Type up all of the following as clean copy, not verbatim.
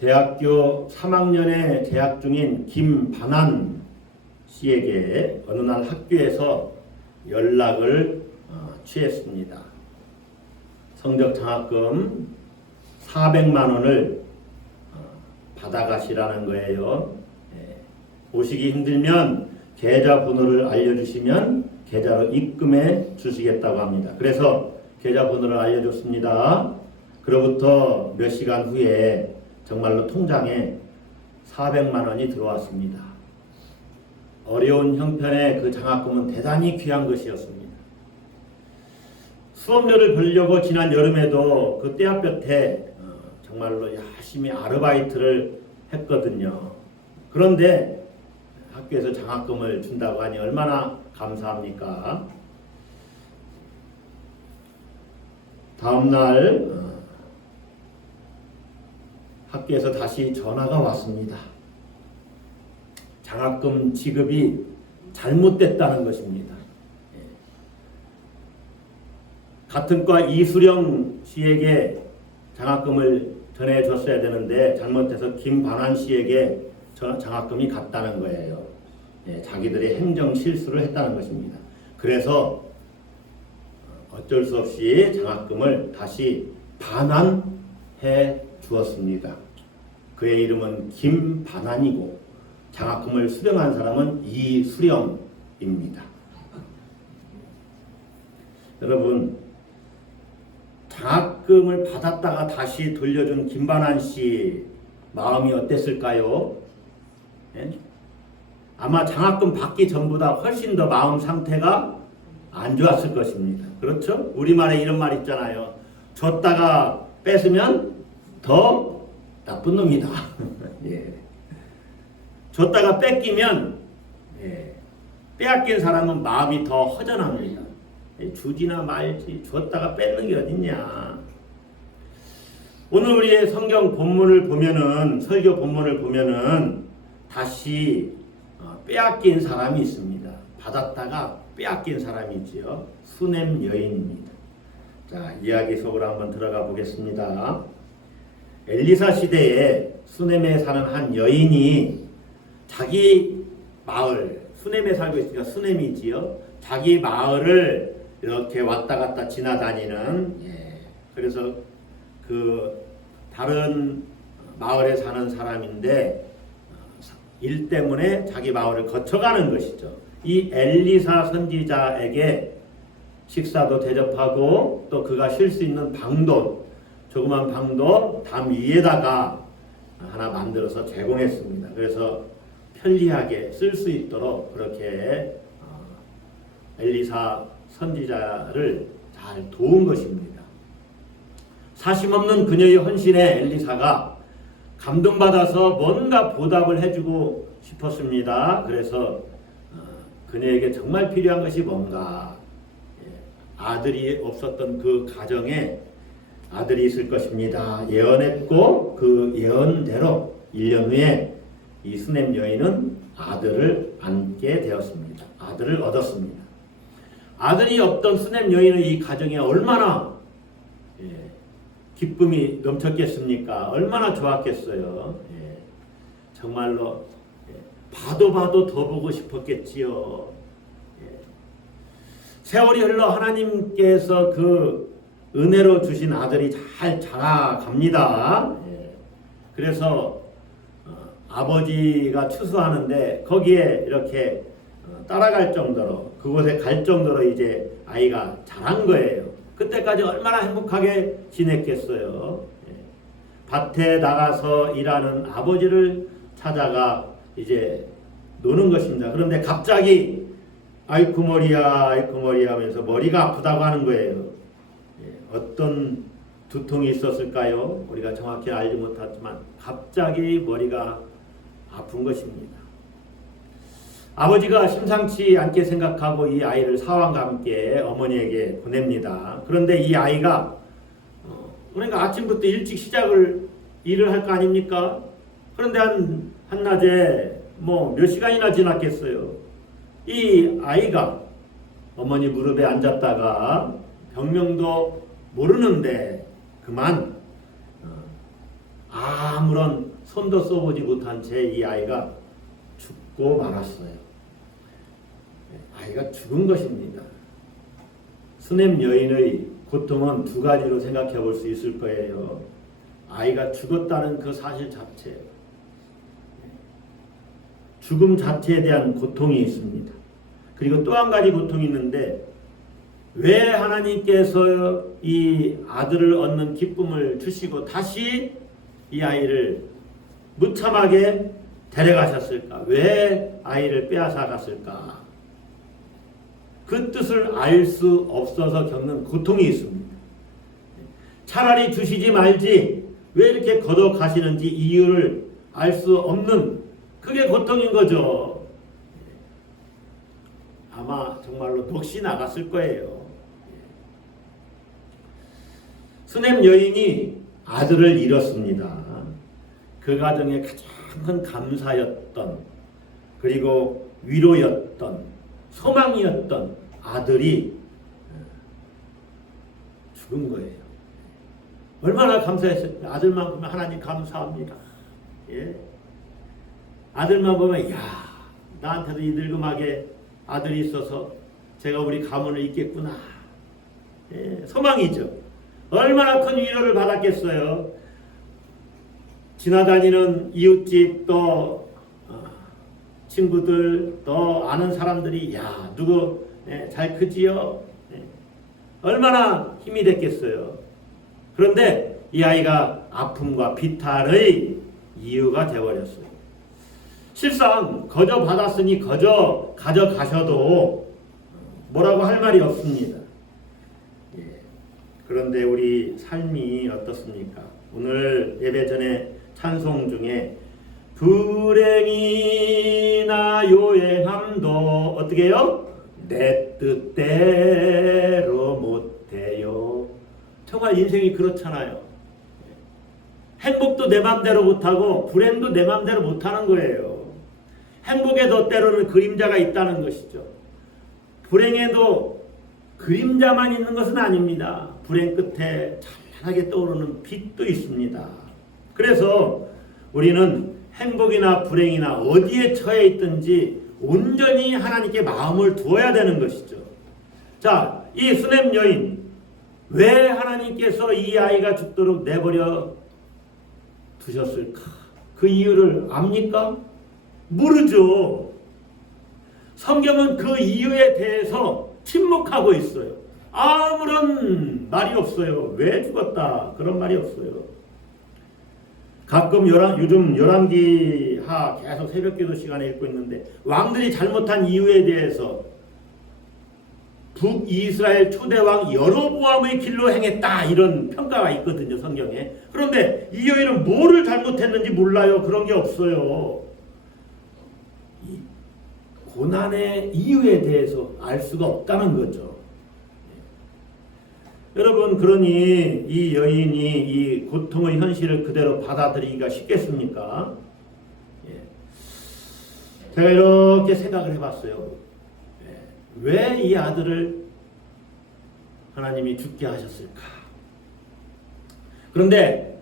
대학교 3학년에 재학 중인 김반환 씨에게 어느 날 학교에서 연락을 취했습니다. 성적 장학금 400만 원을 받아가시라는 거예요. 오시기 힘들면 계좌번호를 알려주시면 계좌로 입금해 주시겠다고 합니다. 그래서 계좌번호를 알려줬습니다. 그로부터 몇 시간 후에 정말로 통장에 400만 원이 들어왔습니다. 어려운 형편의 그 장학금은 대단히 귀한 것이었습니다. 수업료를 벌려고 지난 여름에도 그 떼약볕에 정말로 열심히 아르바이트를 했거든요. 그런데 학교에서 장학금을 준다고 하니 얼마나 감사합니까? 다음날 학교에서 다시 전화가 왔습니다. 장학금 지급이 잘못됐다는 것입니다. 같은 과 이수령 씨에게 장학금을 전해줬어야 되는데 잘못해서 김반환 씨에게 장학금이 갔다는 거예요. 자기들의 행정 실수를 했다는 것입니다. 그래서 어쩔 수 없이 장학금을 다시 반환해 주었습니다. 그의 이름은 김반환이고 장학금을 수령한 사람은 이수령입니다. 여러분, 장학금을 받았다가 다시 돌려준 김반환 씨 마음이 어땠을까요? 아마 장학금 받기 전보다 훨씬 더 마음 상태가 안 좋았을 것입니다. 그렇죠? 우리말에 이런 말 있잖아요. 줬다가 뺏으면 더 나쁜 놈이다. 예. 줬다가 뺏기면 빼앗긴 사람은 마음이 더 허전합니다. 주지나 말지 줬다가 뺏는 게 어딨냐. 오늘 우리의 성경 본문을 보면은, 설교 본문을 보면은 다시 빼앗긴 사람이 있습니다. 받았다가 빼앗긴 사람이지요. 수넴 여인입니다. 자, 이야기 속으로 한번 들어가 보겠습니다. 엘리사 시대에 수넴에 사는 한 여인이 자기 마을, 수넴에 살고 있으니까 수넴이지요. 자기 마을을 이렇게 왔다 갔다 지나다니는, 그래서 그 다른 마을에 사는 사람인데 일 때문에 자기 마을을 거쳐가는 것이죠. 이 엘리사 선지자에게 식사도 대접하고 또 그가 쉴 수 있는 방도, 조그만 방도 담 위에다가 하나 만들어서 제공했습니다. 그래서 편리하게 쓸 수 있도록 그렇게 엘리사 선지자를 잘 도운 것입니다. 사심없는 그녀의 헌신에 엘리사가 감동받아서 뭔가 보답을 해주고 싶었습니다. 그래서 그녀에게 정말 필요한 것이 뭔가, 아들이 없었던 그 가정에 아들이 있을 것입니다. 예언했고 그 예언대로 1년 후에 이 수넴 여인은 아들을 안게 되었습니다. 아들을 얻었습니다. 아들이 없던 수넴 여인의 이 가정에 얼마나 기쁨이 넘쳤겠습니까? 얼마나 좋았겠어요. 정말로 봐도 더 보고 싶었겠지요. 세월이 흘러 하나님께서 그 은혜로 주신 아들이 잘 자라갑니다. 그래서 아버지가 추수하는데 거기에 이렇게 따라갈 정도로, 그곳에 갈 정도로 이제 아이가 자란 거예요. 그때까지 얼마나 행복하게 지냈겠어요. 밭에 나가서 일하는 아버지를 찾아가 이제 노는 것입니다. 그런데 갑자기 아이쿠 머리야 하면서 머리가 아프다고 하는 거예요. 어떤 두통이 있었을까요? 우리가 정확히 알지 못하지만 갑자기 머리가 아픈 것입니다. 아버지가 심상치 않게 생각하고 이 아이를 사환과 함께 어머니에게 보냅니다. 그런데 이 아이가 그러니까 아침부터 일찍 일을 할 거 아닙니까? 그런데 한낮에 뭐 몇 시간이나 지났겠어요. 이 아이가 어머니 무릎에 앉았다가 병명도 모르는데 그만 아무런 손도 써보지 못한 채 이 아이가 죽고 말았어요. 아이가 죽은 것입니다. 수냄 여인의 고통은 두 가지로 생각해 볼 수 있을 거예요. 아이가 죽었다는 그 사실 자체, 죽음 자체에 대한 고통이 있습니다. 그리고 또 한 가지 고통이 있는데, 왜 하나님께서 이 아들을 얻는 기쁨을 주시고 다시 이 아이를 무참하게 데려가셨을까? 왜 아이를 빼앗아 갔을까? 그 뜻을 알 수 없어서 겪는 고통이 있습니다. 차라리 주시지 말지 왜 이렇게 걷어 가시는지 이유를 알 수 없는, 그게 고통인 거죠. 아마 정말로 넋이 나갔을 거예요. 수냄 여인이 아들을 잃었습니다. 그 가정의 가장 큰 감사였던, 그리고 위로였던, 소망이었던 아들이 죽은 거예요. 얼마나 감사했어요. 아들만 보면 하나님 감사합니다. 예. 아들만 보면, 야, 나한테도 이 늙음하게 아들이 있어서 제가 우리 가문을 잇겠구나. 예, 소망이죠. 얼마나 큰 위로를 받았겠어요. 지나다니는 이웃집, 또 친구들, 또 아는 사람들이, 야, 누구 잘 크지요? 얼마나 힘이 됐겠어요. 그런데 이 아이가 아픔과 비탈의 이유가 되어버렸어요. 실상 거저 받았으니 거저 가져가셔도 뭐라고 할 말이 없습니다. 그런데 우리 삶이 어떻습니까? 오늘 예배 전에 찬송 중에 불행이나 요행함도 어떻게 해요? 내 뜻대로 못해요. 정말 인생이 그렇잖아요. 행복도 내 맘대로 못하고 불행도 내 맘대로 못하는 거예요. 행복에도 때로는 그림자가 있다는 것이죠. 불행에도 그림자만 있는 것은 아닙니다. 불행 끝에 찬란하게 떠오르는 빛도 있습니다. 그래서 우리는 행복이나 불행이나 어디에 처해 있든지 온전히 하나님께 마음을 두어야 되는 것이죠. 자, 이 수냄 여인, 왜 하나님께서 이 아이가 죽도록 내버려 두셨을까? 그 이유를 압니까? 모르죠. 성경은 그 이유에 대해서 침묵하고 있어요. 아무런 말이 없어요. 왜 죽었다? 그런 말이 없어요. 가끔 요즘 열왕기하 계속 새벽기도 시간에 읽고 있는데, 왕들이 잘못한 이유에 대해서 북이스라엘 초대왕 여로보암의 길로 행했다, 이런 평가가 있거든요, 성경에. 그런데 이 여인은 뭐를 잘못했는지 몰라요. 그런 게 없어요. 고난의 이유에 대해서 알 수가 없다는 거죠. 여러분, 그러니 이 여인이 이 고통의 현실을 그대로 받아들이기가 쉽겠습니까? 제가 이렇게 생각을 해봤어요. 왜 이 아들을 하나님이 죽게 하셨을까? 그런데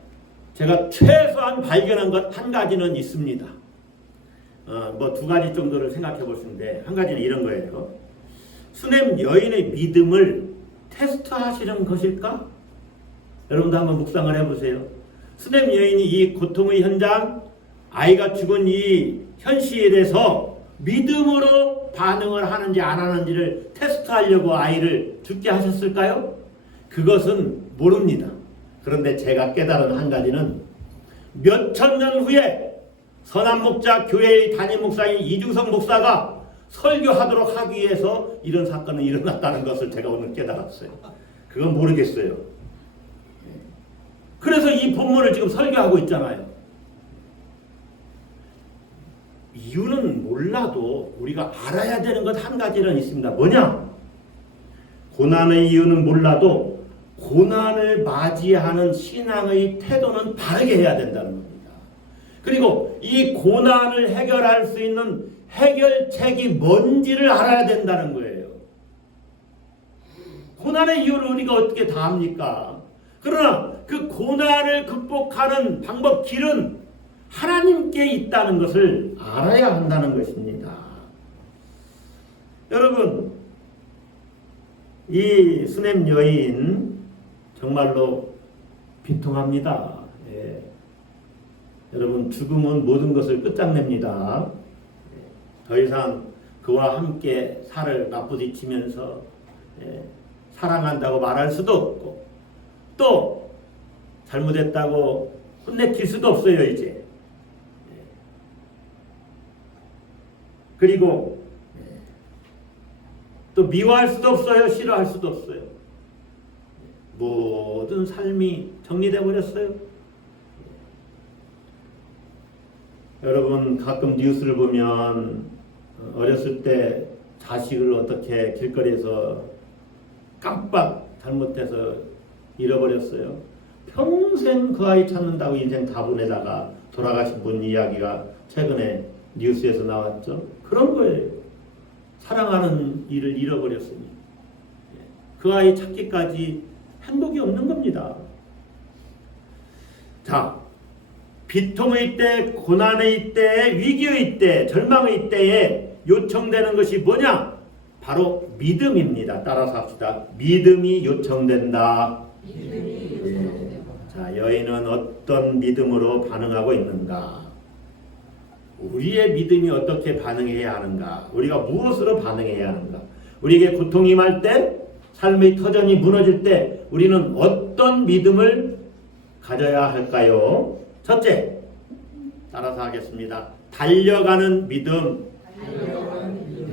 제가 최소한 발견한 것 한 가지는 있습니다. 뭐 두 가지 정도를 생각해 볼 수 있는데, 한 가지는 이런 거예요. 수냄 여인의 믿음을 테스트하시는 것일까? 여러분도 한번 묵상을 해보세요. 수냄 여인이 이 고통의 현장, 아이가 죽은 이 현실에서 믿음으로 반응을 하는지 안 하는지를 테스트하려고 아이를 죽게 하셨을까요? 그것은 모릅니다. 그런데 제가 깨달은 한 가지는, 몇천 년 후에 선한 목자 교회의 담임 목사인 이중성 목사가 설교하도록 하기 위해서 이런 사건은 일어났다는 것을 제가 오늘 깨달았어요. 그건 모르겠어요. 그래서 이 본문을 지금 설교하고 있잖아요. 이유는 몰라도 우리가 알아야 되는 것 한 가지는 있습니다. 뭐냐? 고난의 이유는 몰라도 고난을 맞이하는 신앙의 태도는 바르게 해야 된다는 겁니다. 그리고 이 고난을 해결할 수 있는 해결책이 뭔지를 알아야 된다는 거예요. 고난의 이유를 우리가 어떻게 다 합니까? 그러나 그 고난을 극복하는 방법, 길은 하나님께 있다는 것을 알아야 한다는 것입니다. 여러분, 이 수냄 여인 정말로 비통합니다. 예. 여러분, 죽음은 모든 것을 끝장냅니다. 더 이상 그와 함께 살을 맞부딪히면서 사랑한다고 말할 수도 없고 또 잘못했다고 혼내킬 수도 없어요. 이제 그리고 또 미워할 수도 없어요. 싫어할 수도 없어요. 모든 삶이 정리되어 버렸어요. 여러분, 가끔 뉴스를 보면 어렸을 때 자식을 어떻게 길거리에서 깜빡 잘못해서 잃어버렸어요. 평생 그 아이 찾는다고 인생 다 보내다가 돌아가신 분 이야기가 최근에 뉴스에서 나왔죠. 그런 거예요. 사랑하는 이를 잃어버렸으니 그 아이 찾기까지 행복이 없는 겁니다. 자, 비통의 때, 고난의 때, 위기의 때, 절망의 때에 요청되는 것이 뭐냐? 바로 믿음입니다. 따라서 합시다. 믿음이 요청된다. 자, 여인은 어떤 믿음으로 반응하고 있는가? 우리의 믿음이 어떻게 반응해야 하는가? 우리가 무엇으로 반응해야 하는가? 우리에게 고통이 임할 때, 삶의 터전이 무너질 때 우리는 어떤 믿음을 가져야 할까요? 첫째, 따라서 하겠습니다. 달려가는 믿음.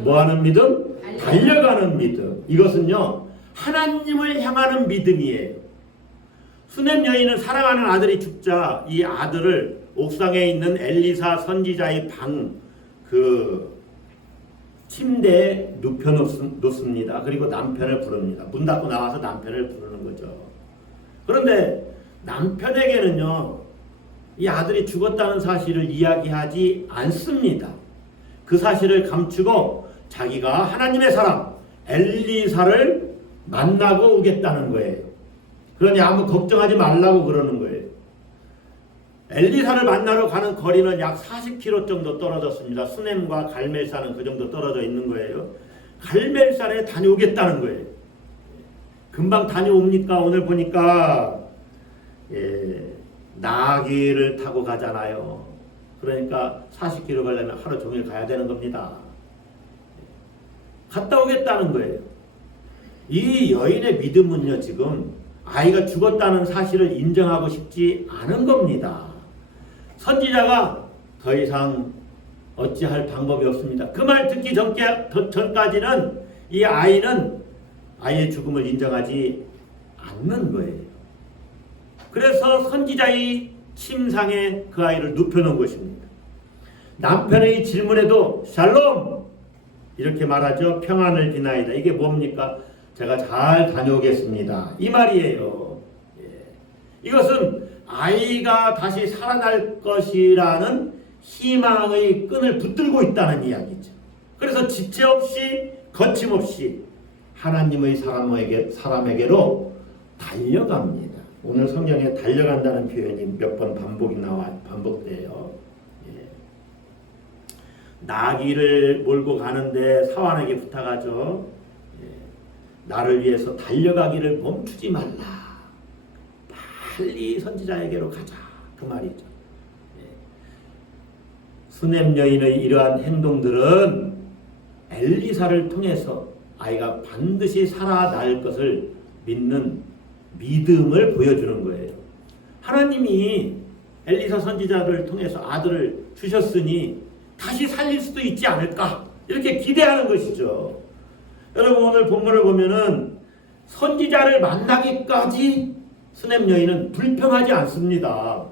뭐하는 믿음? 달려가는 믿음. 이것은요, 하나님을 향하는 믿음이에요. 수냄 여인은 사랑하는 아들이 죽자 이 아들을 옥상에 있는 엘리사 선지자의 침대에 눕혀놓습니다. 그리고 남편을 부릅니다. 문 닫고 나와서 남편을 부르는 거죠. 그런데 남편에게는요, 이 아들이 죽었다는 사실을 이야기하지 않습니다. 그 사실을 감추고 자기가 하나님의 사람 엘리사를 만나고 오겠다는 거예요. 그러니 아무 걱정하지 말라고 그러는 거예요. 엘리사를 만나러 가는 거리는 약 40km 정도 떨어졌습니다. 수넴과 갈멜산은 그 정도 떨어져 있는 거예요. 갈멜산에 다녀오겠다는 거예요. 금방 다녀옵니까? 오늘 보니까 나귀를 타고 가잖아요. 그러니까 40km 가려면 하루 종일 가야 되는 겁니다. 갔다 오겠다는 거예요. 이 여인의 믿음은요, 지금 아이가 죽었다는 사실을 인정하고 싶지 않은 겁니다. 선지자가 더 이상 어찌할 방법이 없습니다. 그 말 듣기 전까지는 이 아이는 아이의 죽음을 인정하지 않는 거예요. 그래서 선지자의 침상에 그 아이를 눕혀놓은 것입니다. 남편의 질문에도 샬롬 이렇게 말하죠. 평안을 비나이다. 이게 뭡니까? 제가 잘 다녀오겠습니다. 이 말이에요. 이것은 아이가 다시 살아날 것이라는 희망의 끈을 붙들고 있다는 이야기죠. 그래서 지체 없이 거침없이 하나님의 사람에게로 달려갑니다. 오늘 성경에 달려간다는 표현이 몇 번 반복돼요. 나귀를 몰고 가는데 사환에게 부탁하죠. 나를 위해서 달려가기를 멈추지 말라. 빨리 선지자에게로 가자. 그 말이죠. 수냄 여인의 이러한 행동들은 엘리사를 통해서 아이가 반드시 살아날 것을 믿는 믿음을 보여주는 거예요. 하나님이 엘리사 선지자를 통해서 아들을 주셨으니 다시 살릴 수도 있지 않을까 이렇게 기대하는 것이죠. 여러분, 오늘 본문을 보면은 선지자를 만나기까지 수냄 여인은 불평하지 않습니다.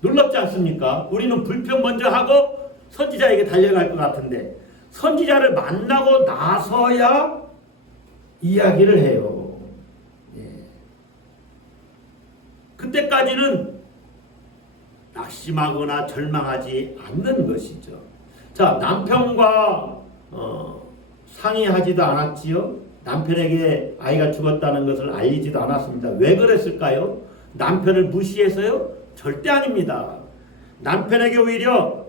놀랍지 않습니까? 우리는 불평 먼저 하고 선지자에게 달려갈 것 같은데 선지자를 만나고 나서야 이야기를 해요. 그때까지는 낙심하거나 절망하지 않는 것이죠. 자, 남편과 상의하지도 않았지요. 남편에게 아이가 죽었다는 것을 알리지도 않았습니다. 왜 그랬을까요? 남편을 무시해서요? 절대 아닙니다. 남편에게 오히려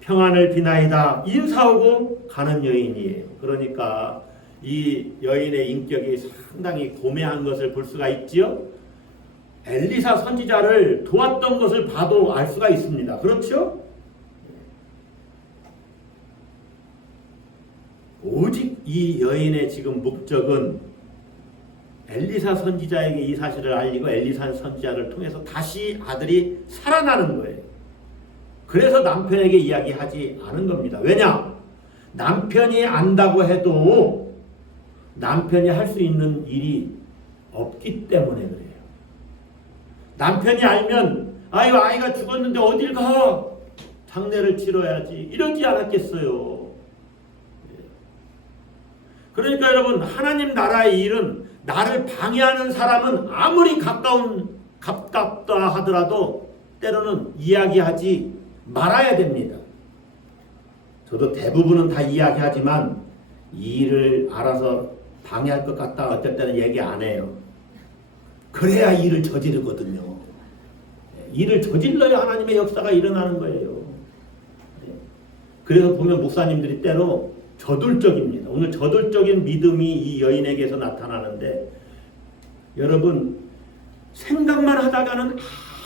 평안을 비나이다 인사하고 가는 여인이에요. 그러니까 이 여인의 인격이 상당히 고매한 것을 볼 수가 있지요. 엘리사 선지자를 도왔던 것을 봐도 알 수가 있습니다. 그렇죠? 오직 이 여인의 지금 목적은 엘리사 선지자에게 이 사실을 알리고 엘리사 선지자를 통해서 다시 아들이 살아나는 거예요. 그래서 남편에게 이야기하지 않은 겁니다. 왜냐? 남편이 안다고 해도 남편이 할 수 있는 일이 없기 때문에 그래요. 남편이 알면 아유 아이가 죽었는데 어딜 가? 장례를 치러야지. 이러지 않았겠어요. 그러니까 여러분 하나님 나라의 일은 나를 방해하는 사람은 아무리 가깝다 하더라도 때로는 이야기하지 말아야 됩니다. 저도 대부분은 다 이야기하지만 이 일을 알아서 방해할 것 같다 어떨 때는 얘기 안 해요. 그래야 일을 저지르거든요. 일을 저질러야 하나님의 역사가 일어나는 거예요. 그래서 보면 목사님들이 때로 저돌적입니다. 오늘 저돌적인 믿음이 이 여인에게서 나타나는데 여러분 생각만 하다가는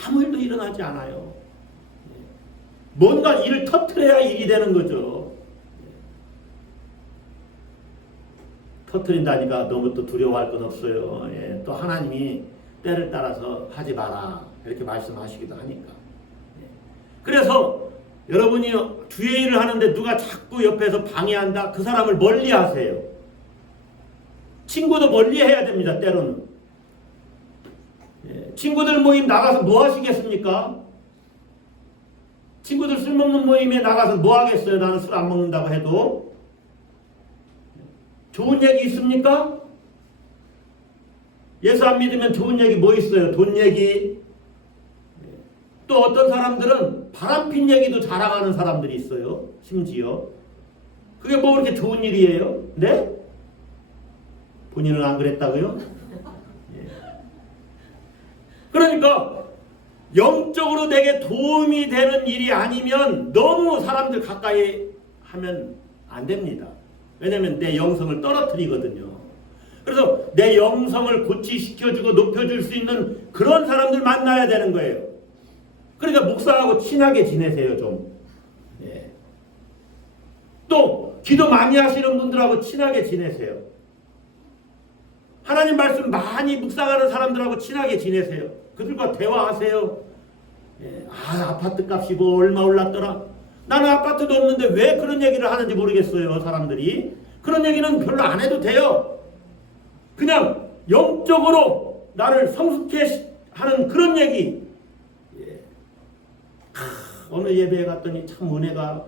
아무 일도 일어나지 않아요. 뭔가 일을 터뜨려야 일이 되는 거죠. 터뜨린다니까 너무 또 두려워할 건 없어요. 또 하나님이 때를 따라서 하지 마라 이렇게 말씀하시기도 하니까. 그래서 여러분이 주의 일을 하는데 누가 자꾸 옆에서 방해한다? 그 사람을 멀리 하세요. 친구도 멀리 해야 됩니다. 때로는. 친구들 모임 나가서 뭐 하시겠습니까? 친구들 술 먹는 모임에 나가서 뭐 하겠어요? 나는 술 안 먹는다고 해도. 좋은 얘기 있습니까? 예수 안 믿으면 좋은 얘기 뭐 있어요? 돈 얘기. 또 어떤 사람들은 바람핀 얘기도 자랑하는 사람들이 있어요. 심지어. 그게 뭐 그렇게 좋은 일이에요? 네? 본인은 안 그랬다고요? 그러니까 영적으로 내게 도움이 되는 일이 아니면 너무 사람들 가까이 하면 안 됩니다. 왜냐하면 내 영성을 떨어뜨리거든요. 그래서 내 영성을 고치시켜주고 높여줄 수 있는 그런 사람들 만나야 되는 거예요. 그러니까 목사하고 친하게 지내세요 좀. 또 기도 많이 하시는 분들하고 친하게 지내세요. 하나님 말씀 많이 묵상하는 사람들하고 친하게 지내세요. 그들과 대화하세요. 아파트 값이 뭐 얼마 올랐더라. 나는 아파트도 없는데 왜 그런 얘기를 하는지 모르겠어요. 사람들이. 그런 얘기는 별로 안 해도 돼요. 그냥 영적으로 나를 성숙해 하는 그런 얘기. 어느 예배에 갔더니 참 은혜가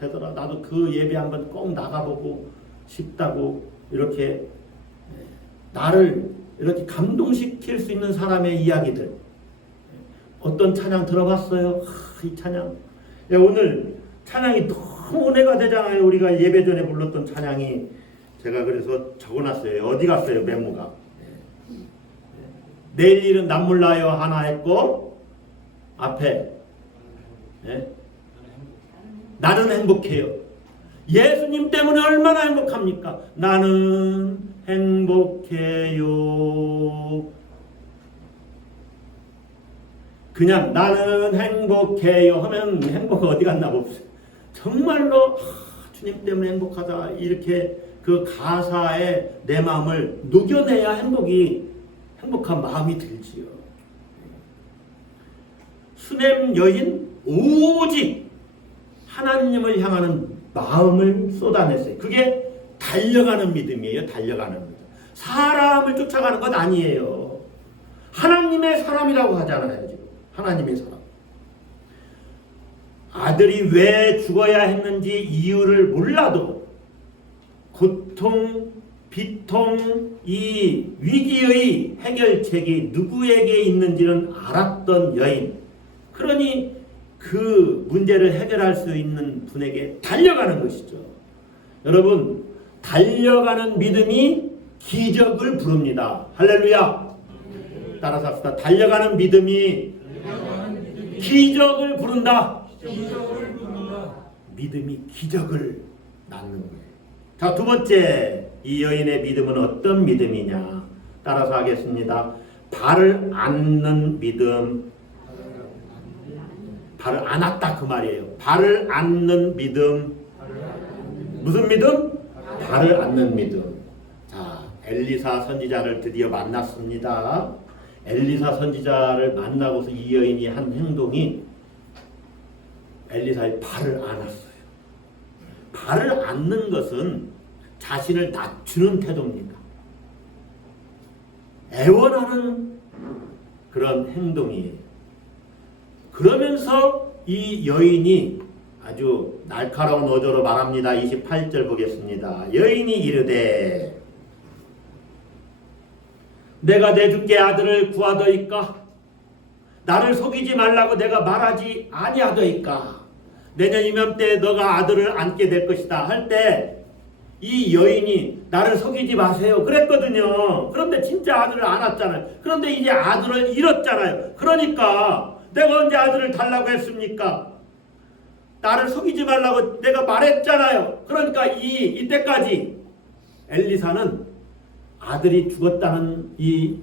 되더라. 나도 그 예배 한번 꼭 나가보고 싶다고 이렇게 나를 이렇게 감동시킬 수 있는 사람의 이야기들. 어떤 찬양 들어봤어요? 이 찬양. 오늘 찬양이 너무 은혜가 되잖아요. 우리가 예배 전에 불렀던 찬양이. 제가 그래서 적어놨어요. 어디 갔어요 메모가. 내일 일은 남물 나요 하나 했고 앞에 나는 행복해요. 예수님 때문에 얼마나 행복합니까? 나는 행복해요. 그냥 나는 행복해요 하면 행복 어디 갔나 봅시다. 정말로 주님 때문에 행복하다 이렇게 그 가사에 내 마음을 녹여내야 행복한 마음이 들지요. 수냄 여인 오직 하나님을 향하는 마음을 쏟아냈어요. 그게 달려가는 믿음이에요. 달려가는 믿음. 사람을 쫓아가는 것 아니에요. 하나님의 사람이라고 하잖아요. 지금. 하나님의 사람. 아들이 왜 죽어야 했는지 이유를 몰라도 고통, 비통, 이 위기의 해결책이 누구에게 있는지는 알았던 여인. 그러니 그 문제를 해결할 수 있는 분에게 달려가는 것이죠. 여러분, 달려가는 믿음이 기적을 부릅니다. 할렐루야. 따라서 합시다. 달려가는 믿음이 기적을 부른다. 믿음이 기적을 낳는 거예요. 자, 두 번째, 이 여인의 믿음은 어떤 믿음이냐? 따라서 하겠습니다. 발을 앉는 믿음. 발을 안았다 그 말이에요. 발을 앉는 믿음. 무슨 믿음? 발을 앉는 믿음. 자, 엘리사 선지자를 드디어 만났습니다. 엘리사 선지자를 만나고서 이 여인이 한 행동이 엘리사의 발을 안았어요. 발을 앉는 것은 자신을 낮추는 태도입니다. 애원하는 그런 행동이에요. 그러면서 이 여인이 아주 날카로운 어조로 말합니다. 28절 보겠습니다. 여인이 이르되 내가 내 주께 아들을 구하더이까? 나를 속이지 말라고 내가 말하지 아니하더이까? 내년 이맘때 너가 아들을 안게 될 것이다 할 때 이 여인이 나를 속이지 마세요 그랬거든요. 그런데 진짜 아들을 안았잖아요. 그런데 이제 아들을 잃었잖아요. 그러니까 내가 언제 아들을 달라고 했습니까? 나를 속이지 말라고 내가 말했잖아요. 그러니까 이때까지 엘리사는 아들이 죽었다는 이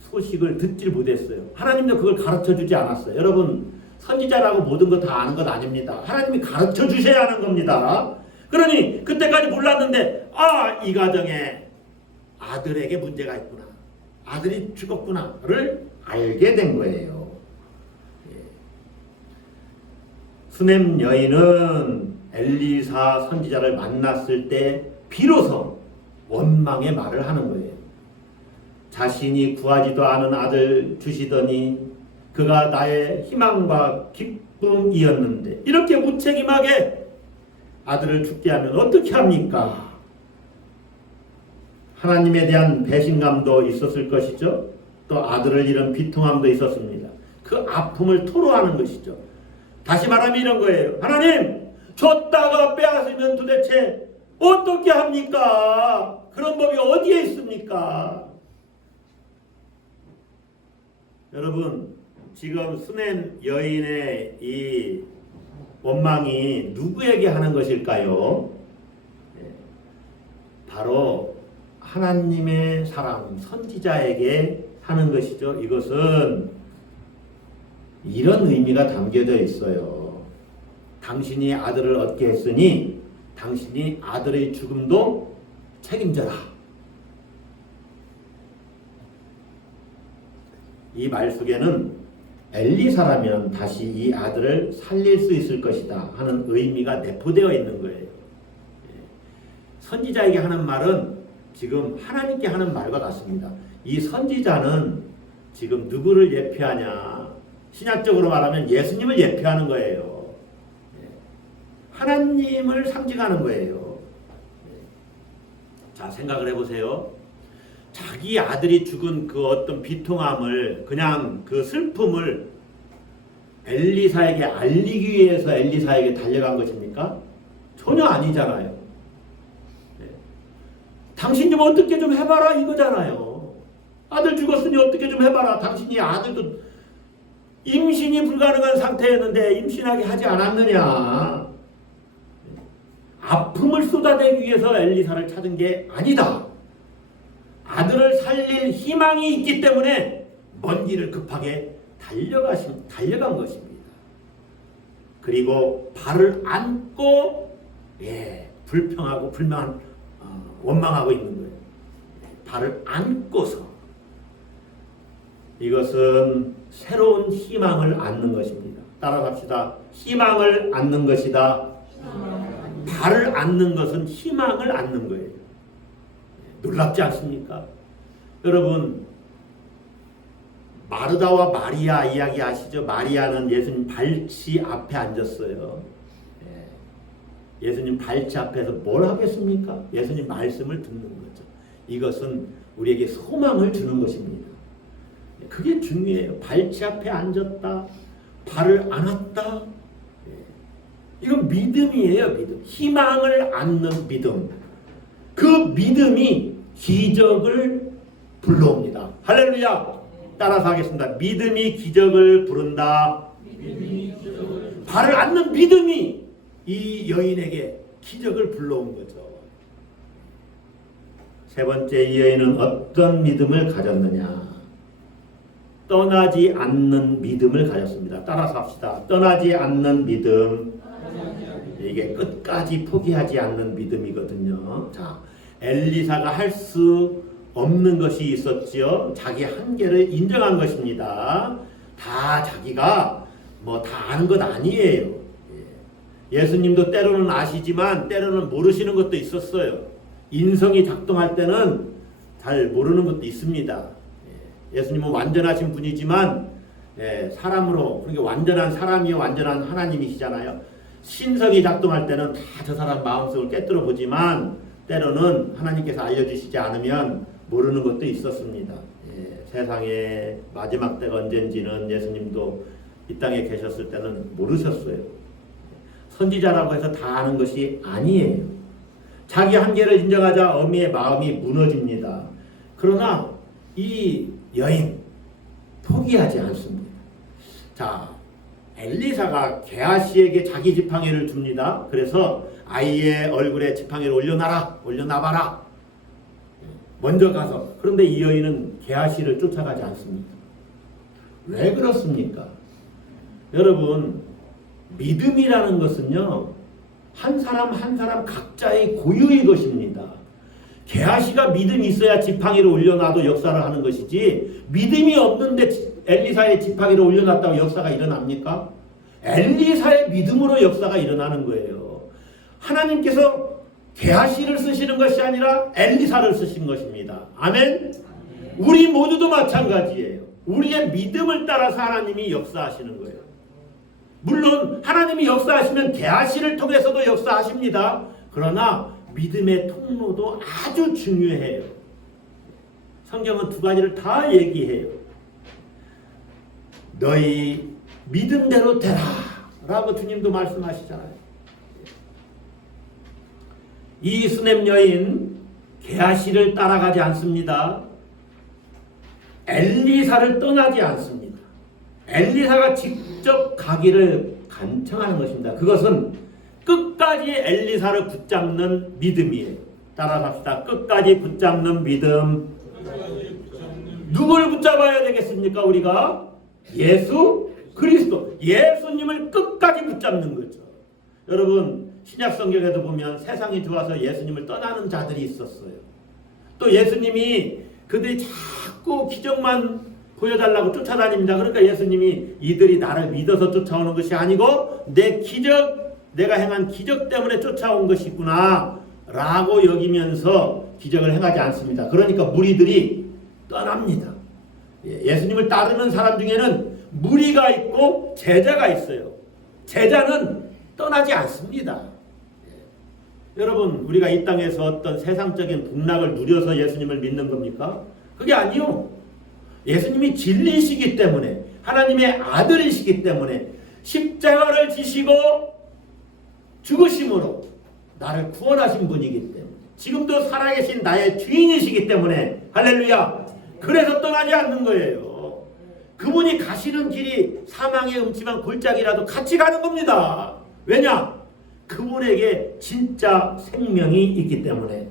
소식을 듣질 못했어요. 하나님도 그걸 가르쳐주지 않았어요. 여러분, 선지자라고 모든 거 다 아는 것 아닙니다. 하나님이 가르쳐 주셔야 하는 겁니다. 그러니 그때까지 몰랐는데 이 가정에 아들에게 문제가 있구나, 아들이 죽었구나를 알게 된 거예요. 수넴 여인은 엘리사 선지자를 만났을 때 비로소 원망의 말을 하는 거예요. 자신이 구하지도 않은 아들 주시더니 그가 나의 희망과 기쁨이었는데 이렇게 무책임하게 아들을 죽게 하면 어떻게 합니까? 하나님에 대한 배신감도 있었을 것이죠. 또 아들을 잃은 비통함도 있었습니다. 그 아픔을 토로하는 것이죠. 다시 말하면 이런 거예요. 하나님, 줬다가 빼앗으면 도대체 어떻게 합니까? 그런 법이 어디에 있습니까? 여러분, 지금 수넴 여인의 이 원망이 누구에게 하는 것일까요? 바로 하나님의 사람 선지자에게 하는 것이죠. 이것은 이런 의미가 담겨져 있어요. 당신이 아들을 얻게 했으니 당신이 아들의 죽음도 책임져라. 이 말 속에는 엘리사라면 다시 이 아들을 살릴 수 있을 것이다 하는 의미가 내포되어 있는 거예요. 선지자에게 하는 말은 지금 하나님께 하는 말과 같습니다. 이 선지자는 지금 누구를 예표하냐? 신약적으로 말하면 예수님을 예표하는 거예요. 하나님을 상징하는 거예요. 자, 생각을 해보세요. 자기 아들이 죽은 그 어떤 비통함을, 그냥 그 슬픔을 엘리사에게 알리기 위해서 엘리사에게 달려간 것입니까? 전혀 아니잖아요. 당신 좀 어떻게 좀 해봐라 이거잖아요. 아들 죽었으니 어떻게 좀 해봐라. 당신이 아들도 임신이 불가능한 상태였는데 임신하게 하지 않았느냐. 아픔을 쏟아내기 위해서 엘리사를 찾은 게 아니다. 아들을 살릴 희망이 있기 때문에 먼 길을 급하게 달려간 것입니다. 그리고 발을 안고 불평하고 원망하고 있는 거예요. 발을 안고서 이것은 새로운 희망을 안는 것입니다. 따라갑시다. 희망을 안는 것이다. 발을 안는 것은 희망을 안는 거예요. 놀랍지 않습니까? 여러분, 마르다와 마리아 이야기 아시죠? 마리아는 예수님 발치 앞에 앉았어요. 예수님 발치 앞에서 뭘 하겠습니까? 예수님 말씀을 듣는 거죠. 이것은 우리에게 소망을 주는 것입니다. 그게 중요해요. 발치 앞에 앉았다. 발을 안았다. 이건 믿음이에요. 믿음. 희망을 안는 믿음. 그 믿음이 기적을 불러옵니다. 할렐루야. 따라서 하겠습니다. 믿음이 기적을 부른다. 발을 앉는 믿음이 이 여인에게 기적을 불러온 거죠. 세 번째, 이 여인은 어떤 믿음을 가졌느냐? 떠나지 않는 믿음을 가졌습니다. 따라서 합시다. 떠나지 않는 믿음. 이게 끝까지 포기하지 않는 믿음이거든요. 자, 엘리사가 할 수 없는 것이 있었지요. 자기 한계를 인정한 것입니다. 다 자기가 뭐 다 아는 것 아니에요. 예수님도 때로는 아시지만 때로는 모르시는 것도 있었어요. 인성이 작동할 때는 잘 모르는 것도 있습니다. 예수님은 완전하신 분이지만 사람으로, 그러니까 완전한 사람이요 완전한 하나님이시잖아요. 신성이 작동할 때는 다 저 사람 마음속을 꿰뚫어 보지만 때로는 하나님께서 알려주시지 않으면 모르는 것도 있었습니다. 세상의 마지막 때가 언젠지는 예수님도 이 땅에 계셨을 때는 모르셨어요. 선지자라고 해서 다 아는 것이 아니에요. 자기 한계를 인정하자 어미의 마음이 무너집니다. 그러나 이 여인 포기하지 않습니다. 자, 엘리사가 게하시에게 자기 지팡이를 줍니다. 그래서 아이의 얼굴에 지팡이를 올려놔봐라. 먼저 가서. 그런데 이 여인은 게하시를 쫓아가지 않습니다. 왜 그렇습니까? 여러분, 믿음이라는 것은요, 한 사람 한 사람 각자의 고유의 것입니다. 게하시가 믿음이 있어야 지팡이를 올려놔도 역사를 하는 것이지, 믿음이 없는데 엘리사의 지팡이를 올려놨다고 역사가 일어납니까? 엘리사의 믿음으로 역사가 일어나는 거예요. 하나님께서 게하시를 쓰시는 것이 아니라 엘리사를 쓰신 것입니다. 아멘? 우리 모두도 마찬가지예요. 우리의 믿음을 따라서 하나님이 역사하시는 거예요. 물론 하나님이 역사하시면 게하시를 통해서도 역사하십니다. 그러나 믿음의 통로도 아주 중요해요. 성경은 두 가지를 다 얘기해요. 너희 믿음대로 되라 라고 주님도 말씀하시잖아요. 이 수넴 여인 게하시를 따라가지 않습니다. 엘리사를 떠나지 않습니다. 엘리사가 직접 가기를 간청하는 것입니다. 그것은 끝까지 엘리사를 붙잡는 믿음이에요. 따라갑시다. 끝까지 붙잡는 믿음. 누굴 붙잡아야 되겠습니까? 우리가 예수 그리스도, 예수님을 끝까지 붙잡는 거죠. 여러분, 신약 성경에도 보면 세상이 좋아서 예수님을 떠나는 자들이 있었어요. 또 예수님이 그들이 자꾸 기적만 보여달라고 쫓아다닙니다. 그러니까 예수님이 이들이 나를 믿어서 쫓아오는 것이 아니고 내가 행한 기적 때문에 쫓아온 것이구나 라고 여기면서 기적을 행하지 않습니다. 그러니까 무리들이 떠납니다. 예수님을 따르는 사람 중에는 무리가 있고 제자가 있어요. 제자는 떠나지 않습니다. 여러분, 우리가 이 땅에서 어떤 세상적인 복락을 누려서 예수님을 믿는 겁니까? 그게 아니요. 예수님이 진리시기 때문에, 하나님의 아들이시기 때문에 십자가를 지시고 죽으심으로 나를 구원하신 분이기 때문에, 지금도 살아계신 나의 주인이시기 때문에, 할렐루야, 그래서 떠나지 않는 거예요. 그분이 가시는 길이 사망의 음침한 골짜기라도 같이 가는 겁니다. 왜냐? 그분에게 진짜 생명이 있기 때문에.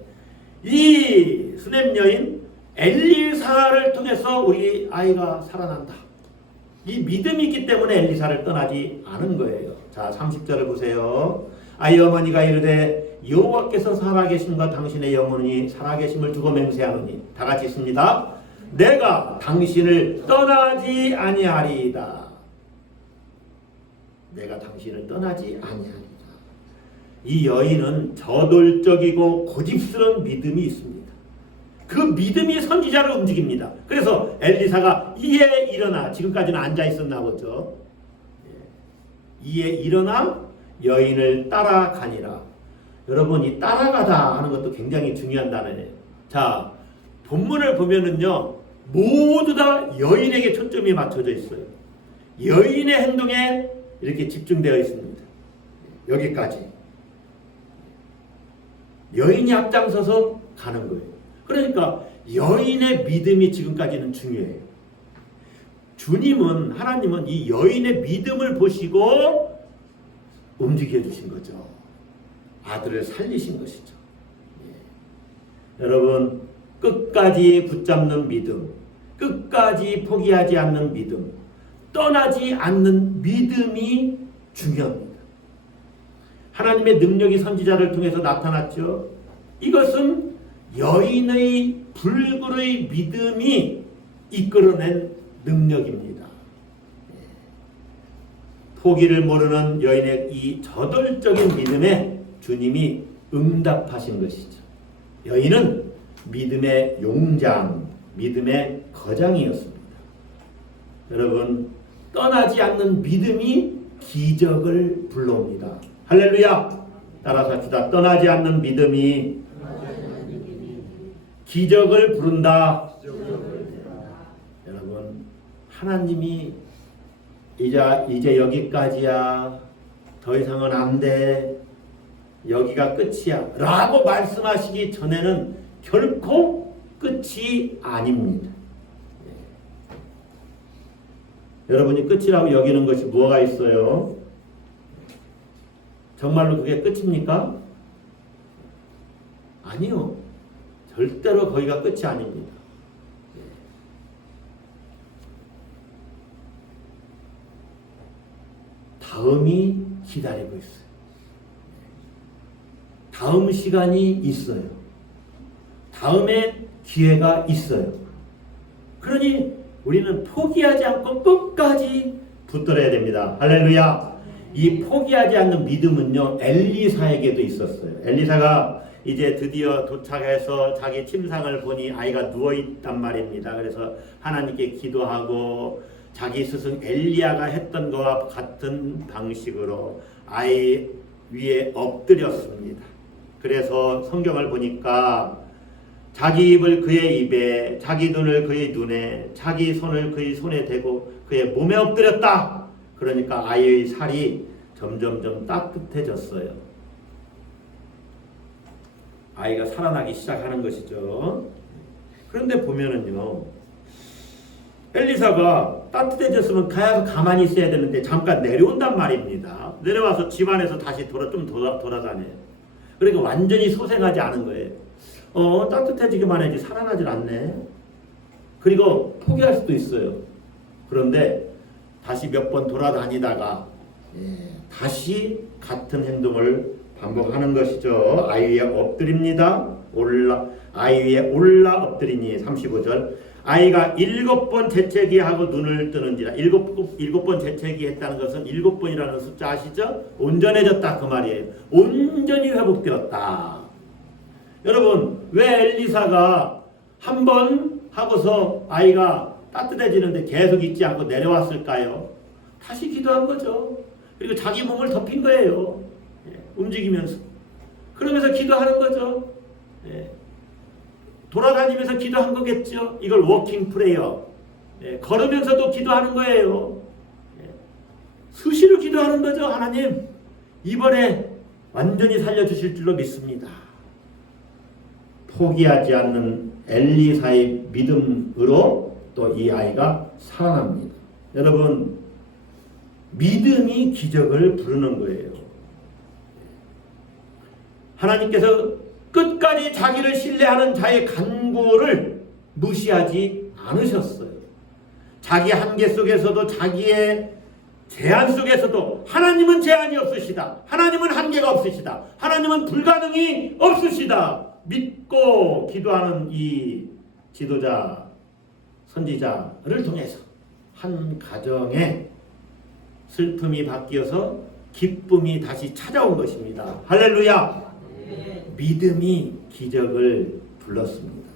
이 수넴 여인 엘리사를 통해서 우리 아이가 살아난다. 이 믿음이 있기 때문에 엘리사를 떠나지 않은 거예요. 자, 30절을 보세요. 아이 어머니가 이르되 여호와께서 살아계심과 당신의 영혼이 살아계심을 두고 맹세하노니, 다 같이 있습니다. 내가 당신을 떠나지 아니하리이다. 내가 당신을 떠나지 아니하리이다. 이 여인은 저돌적이고 고집스러운 믿음이 있습니다. 그 믿음이 선지자를 움직입니다. 그래서 엘리사가 이에 일어나, 지금까지는 앉아 있었나 보죠. 이에 일어나 여인을 따라가니라. 여러분, 이 따라가다 하는 것도 굉장히 중요한 단어예요. 자, 본문을 보면은요, 모두 다 여인에게 초점이 맞춰져 있어요. 여인의 행동에 이렇게 집중되어 있습니다. 여기까지. 여인이 앞장서서 가는 거예요. 그러니까 여인의 믿음이 지금까지는 중요해요. 주님은, 하나님은 이 여인의 믿음을 보시고 움직여 주신 거죠. 아들을 살리신 것이죠. 예. 여러분, 끝까지 붙잡는 믿음, 끝까지 포기하지 않는 믿음, 떠나지 않는 믿음이 중요합니다. 하나님의 능력이 선지자를 통해서 나타났죠. 이것은 여인의 불굴의 믿음이 이끌어낸 능력입니다. 포기를 모르는 여인의 이 저돌적인 믿음에 주님이 응답하신 것이죠. 여인은 믿음의 용장, 믿음의 거장이었습니다. 여러분, 떠나지 않는 믿음이 기적을 불러옵니다. 할렐루야! 따라서 합시다. 떠나지 않는 믿음이 기적을 부른다. 여러분, 하나님이 이제 여기까지야. 더 이상은 안 돼. 여기가 끝이야. 라고 말씀하시기 전에는 결코 끝이 아닙니다. 여러분이 끝이라고 여기는 것이 뭐가 있어요? 정말로 그게 끝입니까? 아니요. 절대로 거기가 끝이 아닙니다. 다음이 기다리고 있어요. 다음 시간이 있어요. 다음에 기회가 있어요. 그러니 우리는 포기하지 않고 끝까지 붙들어야 됩니다. 할렐루야. 이 포기하지 않는 믿음은요, 엘리사에게도 있었어요. 엘리사가 이제 드디어 도착해서 자기 침상을 보니 아이가 누워있단 말입니다. 그래서 하나님께 기도하고 자기 스승 엘리야가 했던 것과 같은 방식으로 아이 위에 엎드렸습니다. 그래서 성경을 보니까 자기 입을 그의 입에, 자기 눈을 그의 눈에, 자기 손을 그의 손에 대고 그의 몸에 엎드렸다. 그러니까 아이의 살이 점점점 따뜻해졌어요. 아이가 살아나기 시작하는 것이죠. 그런데 보면은요, 엘리사가 따뜻해졌으면 가서 가만히 있어야 되는데 잠깐 내려온단 말입니다. 내려와서 집안에서 다시 돌아다녀요. 그러니까 완전히 소생하지 않은 거예요. 따뜻해지기만 해지 살아나질 않네. 그리고 포기할 수도 있어요. 그런데 다시 몇 번 돌아다니다가 다시 같은 행동을 반복하는 것이죠. 아이 위에 엎드립니다. 아이 위에 올라 엎드리니 35절. 아이가 7번 재채기 하고 눈을 뜨는지라. 7번 재채기 했다는 것은 7번이라는 숫자 아시죠? 온전해졌다 그 말이에요. 온전히 회복되었다. 여러분, 왜 엘리사가 한 번 하고서 아이가 따뜻해지는데 계속 있지 않고 내려왔을까요? 다시 기도한 거죠. 그리고 자기 몸을 덮인 거예요. 움직이면서. 그러면서 기도하는 거죠. 돌아다니면서 기도한 거겠죠. 이걸 워킹 프레이어. 걸으면서도 기도하는 거예요. 수시로 기도하는 거죠. 하나님, 이번에 완전히 살려주실 줄로 믿습니다. 포기하지 않는 엘리사의 믿음으로 또 이 아이가 살아납니다. 여러분, 믿음이 기적을 부르는 거예요. 하나님께서 끝까지 자기를 신뢰하는 자의 간구를 무시하지 않으셨어요. 자기 한계 속에서도 자기의 제한 속에서도 하나님은 제한이 없으시다. 하나님은 한계가 없으시다. 하나님은 불가능이 없으시다. 믿고 기도하는 이 지도자, 선지자를 통해서 한 가정에 슬픔이 바뀌어서 기쁨이 다시 찾아온 것입니다. 할렐루야! 믿음이 기적을 불렀습니다.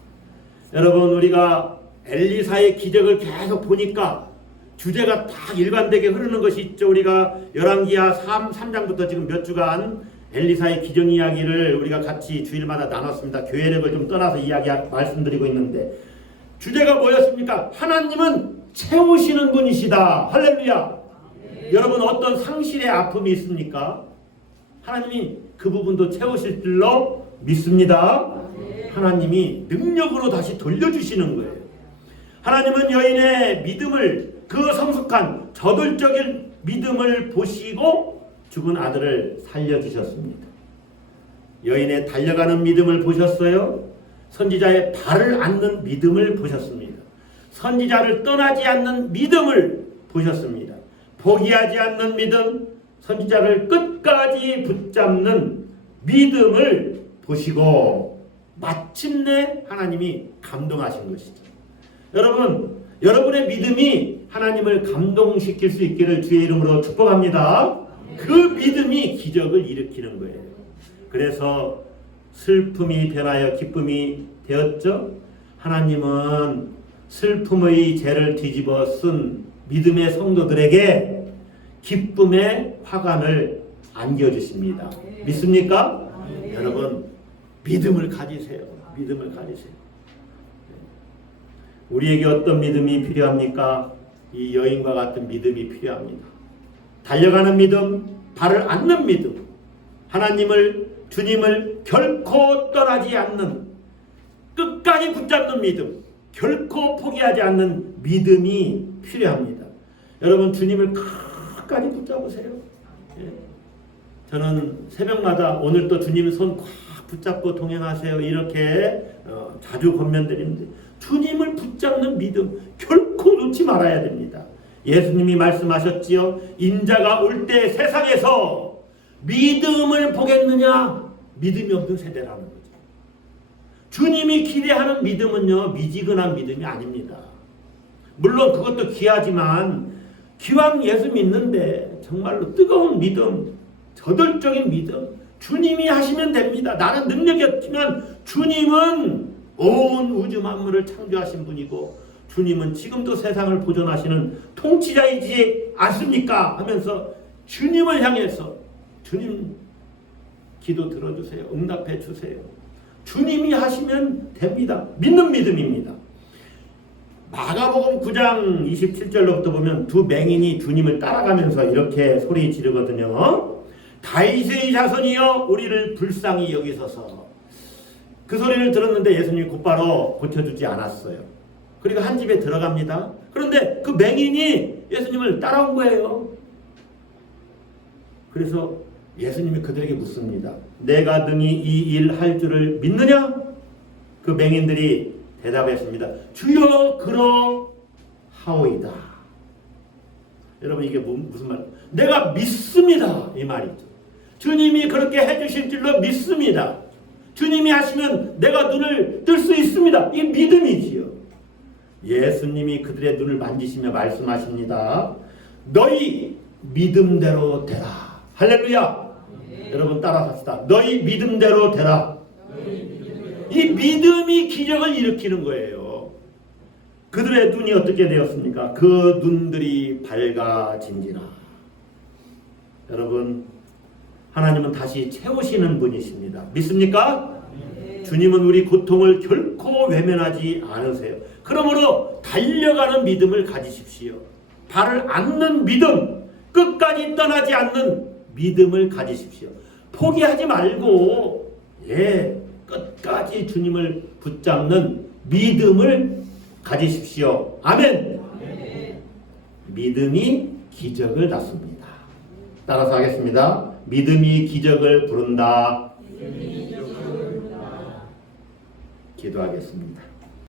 여러분, 우리가 엘리사의 기적을 계속 보니까 주제가 다 일관되게 흐르는 것이 있죠. 우리가 열왕기하 3장부터 지금 몇 주간 엘리사의 기적 이야기를 우리가 같이 주일마다 나눴습니다. 교회력을 좀 떠나서 말씀드리고 있는데 주제가 뭐였습니까? 하나님은 채우시는 분이시다. 할렐루야. 여러분, 어떤 상실의 아픔이 있습니까? 하나님이 그 부분도 채우실 줄로 믿습니다. 하나님이 능력으로 다시 돌려주시는 거예요. 하나님은 여인의 믿음을, 그 성숙한 저돌적인 믿음을 보시고 죽은 아들을 살려주셨습니다. 여인의 달려가는 믿음을 보셨어요. 선지자의 발을 앉는 믿음을 보셨습니다. 선지자를 떠나지 않는 믿음을 보셨습니다. 포기하지 않는 믿음, 선지자를 끝까지 붙잡는 믿음을 보시고 마침내 하나님이 감동하신 것이죠. 여러분, 여러분의 믿음이 하나님을 감동시킬 수 있기를 주의 이름으로 축복합니다. 그 믿음이 기적을 일으키는 거예요. 그래서 슬픔이 변하여 기쁨이 되었죠. 하나님은 슬픔의 죄를 뒤집어 쓴 믿음의 성도들에게 기쁨의 화관을 안겨주십니다. 믿습니까? 여러분, 믿음을 가지세요. 믿음을 가지세요. 우리에게 어떤 믿음이 필요합니까? 이 여인과 같은 믿음이 필요합니다. 달려가는 믿음, 발을 앉는 믿음, 하나님을, 주님을 결코 떠나지 않는, 끝까지 붙잡는 믿음, 결코 포기하지 않는 믿음이 필요합니다. 여러분, 주님을 끝까지 붙잡으세요. 저는 새벽마다 오늘 또 주님 손 꽉 붙잡고 동행하세요, 이렇게 자주 권면드립니다. 주님을 붙잡는 믿음 결코 놓지 말아야 됩니다. 예수님이 말씀하셨지요. 인자가 올 때 세상에서 믿음을 보겠느냐? 믿음이 없는 세대라는 거죠. 주님이 기대하는 믿음은요, 미지근한 믿음이 아닙니다. 물론 그것도 귀하지만 기왕 예수 믿는데 정말로 뜨거운 믿음, 저돌적인 믿음, 주님이 하시면 됩니다. 나는 능력이 없지만 주님은 온 우주 만물을 창조하신 분이고 주님은 지금도 세상을 보존하시는 통치자이지 않습니까? 하면서 주님을 향해서 주님 기도 들어주세요. 응답해 주세요. 주님이 하시면 됩니다. 믿는 믿음입니다. 마가복음 9장 27절로부터 보면 두 맹인이 주님을 따라가면서 이렇게 소리 지르거든요. 다윗의 자손이여 우리를 불쌍히 여기소서. 그 소리를 들었는데 예수님이 곧바로 고쳐주지 않았어요. 그리고 한 집에 들어갑니다. 그런데 그 맹인이 예수님을 따라온 거예요. 그래서 예수님이 그들에게 묻습니다. 내가 능히 이 일 할 줄을 믿느냐? 그 맹인들이 대답했습니다. 주여 그러하오이다. 여러분, 이게 무슨 말? 내가 믿습니다, 이 말이죠. 주님이 그렇게 해주실 줄로 믿습니다. 주님이 하시면 내가 눈을 뜰 수 있습니다. 이 믿음이지요. 예수님이 그들의 눈을 만지시며 말씀하십니다. 너희 믿음대로 되라. 할렐루야. 여러분 따라합시다. 너희 믿음대로 되라. 이 믿음이 기적을 일으키는 거예요. 그들의 눈이 어떻게 되었습니까? 그 눈들이 밝아진지라. 여러분, 하나님은 다시 채우시는 분이십니다. 믿습니까? 주님은 우리 고통을 결코 외면하지 않으세요. 그러므로 달려가는 믿음을 가지십시오. 발을 앉는 믿음, 끝까지 떠나지 않는 믿음을 가지십시오. 포기하지 말고 끝까지 주님을 붙잡는 믿음을 가지십시오. 아멘. 믿음이 기적을 낳습니다. 따라서 하겠습니다. 믿음이 기적을 부른다. 기도하겠습니다.